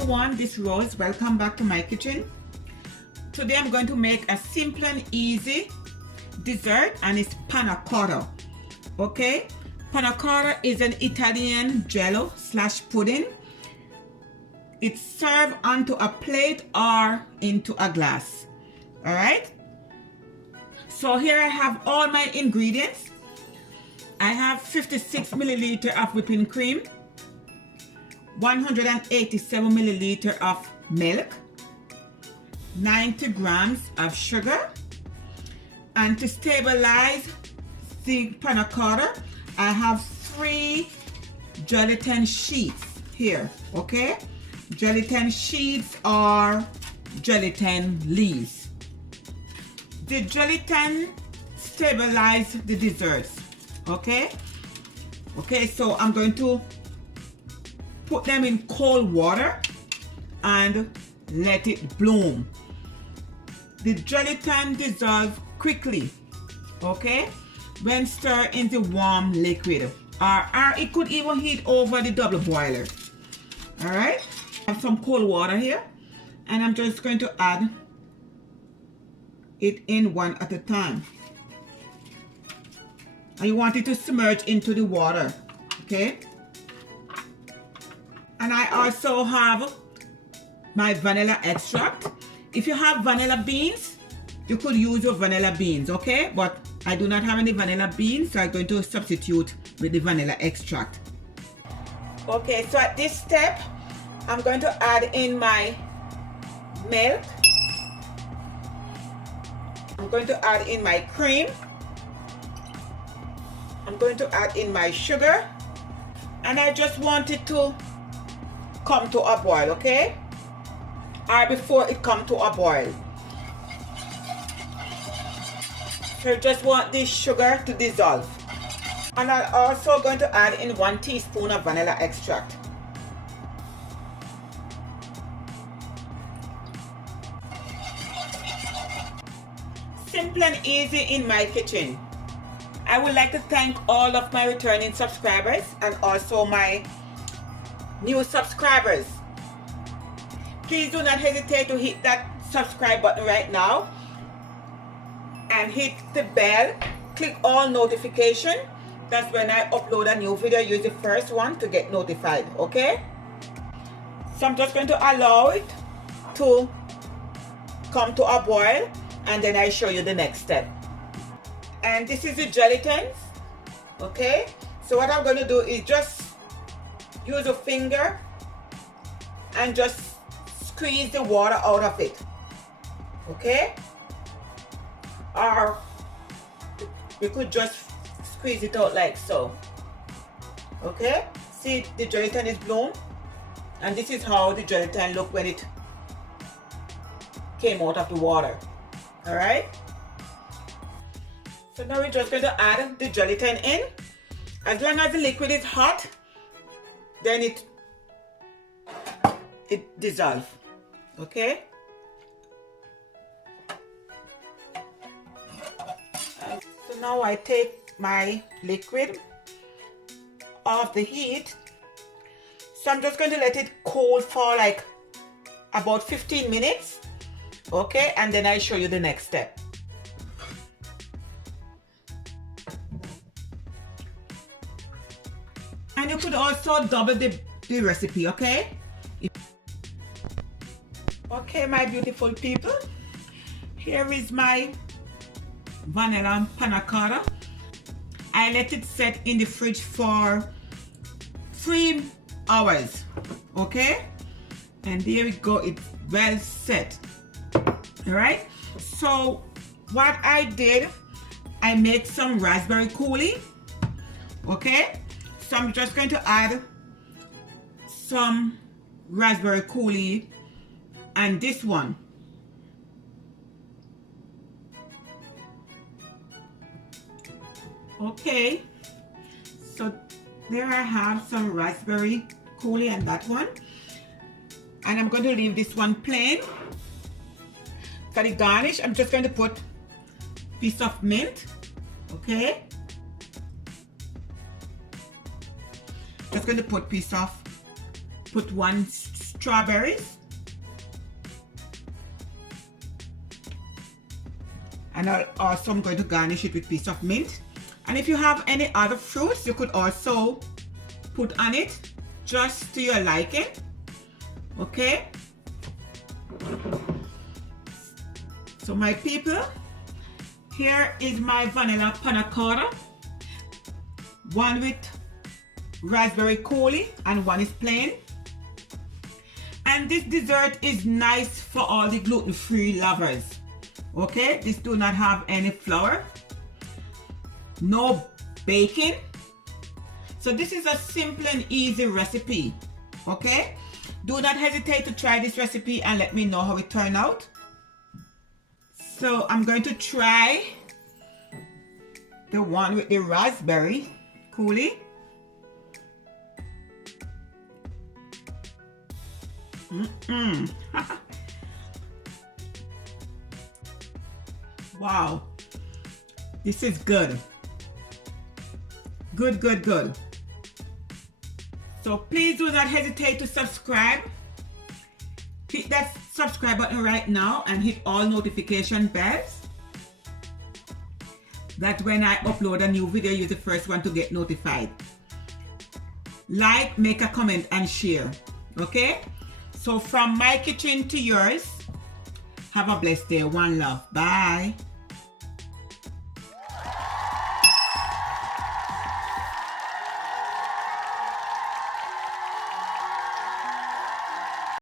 everyone, this is Rose. Welcome back to my kitchen. Today I'm going to make a simple and easy dessert, and it's panna cotta. Okay, panna cotta is an Italian jello slash pudding. It's served onto a plate or into a glass. All right, so here I have all my ingredients. I have 56 milliliter of whipping cream, 187 milliliter of milk, 90 grams of sugar, and to stabilize the panna cotta, I have 3 gelatin sheets here. Okay, gelatin sheets or gelatin leaves. The gelatin stabilize the desserts. Okay, so I'm going to put them in cold water and let it bloom. The gelatin dissolves quickly, okay, when stirred in the warm liquid, or it could even heat over the double boiler. All right, I have some cold water here, and I'm just going to add it in one at a time. And you want it to submerge into the water, okay? And I also have my vanilla extract. If you have vanilla beans, you could use your vanilla beans, okay? But I do not have any vanilla beans, so I'm going to substitute with the vanilla extract. Okay, so at this step, I'm going to add in my milk. I'm going to add in my cream. I'm going to add in my sugar, and I just want it to come to a boil, okay? Or before it come to a boil. So I just want this sugar to dissolve. And I'm also going to add in 1 teaspoon of vanilla extract. Simple and easy in my kitchen. I would like to thank all of my returning subscribers and also my new subscribers. Please do not hesitate to hit that subscribe button right now and hit the bell. Click all notification. That's when I upload a new video. Use the first one to get notified, okay? So I'm just going to allow it to come to a boil, and then I show you the next step. And this is the gelatin, okay? So what I'm going to do is just use a finger and just squeeze the water out of it, okay? Or you could just squeeze it out like so, okay? See, the gelatin is blown, and this is how the gelatin looked when it came out of the water. All right? So now we're just going to add the gelatin in. As long as the liquid is hot, then it dissolves. Okay? So now I take my liquid off the heat. So I'm just going to let it cool for like about 15 minutes. Okay? And then I'll show you the next step. And you could also double the recipe, okay? Okay, my beautiful people. Here is my vanilla panna cotta. I let it set in the fridge for 3 hours, okay? And there we go, it's well set. All right? So what I did, I made some raspberry coulis, okay? So I'm just going to add some raspberry coulis and this one. Okay, so there I have some raspberry coulis and that one. And I'm going to leave this one plain. For the garnish, I'm just going to put a piece of mint, okay? Just going to put 1 strawberries. And I'm going to garnish it with a piece of mint. And if you have any other fruits, you could also put on it, just to your liking. Okay? So my people, here is my vanilla panna cotta. One with raspberry coulis and one is plain. And this dessert is nice for all the gluten-free lovers. Okay, this do not have any flour, no baking. So this is a simple and easy recipe. Okay, do not hesitate to try this recipe and let me know how it turned out. So I'm going to try the one with the raspberry coulis. Wow, this is good. Good. So please do not hesitate to subscribe. Hit that subscribe button right now and hit all notification bells. That when I upload a new video, you're the first one to get notified. Like, make a comment and share. Okay? So from my kitchen to yours, have a blessed day. One love. Bye.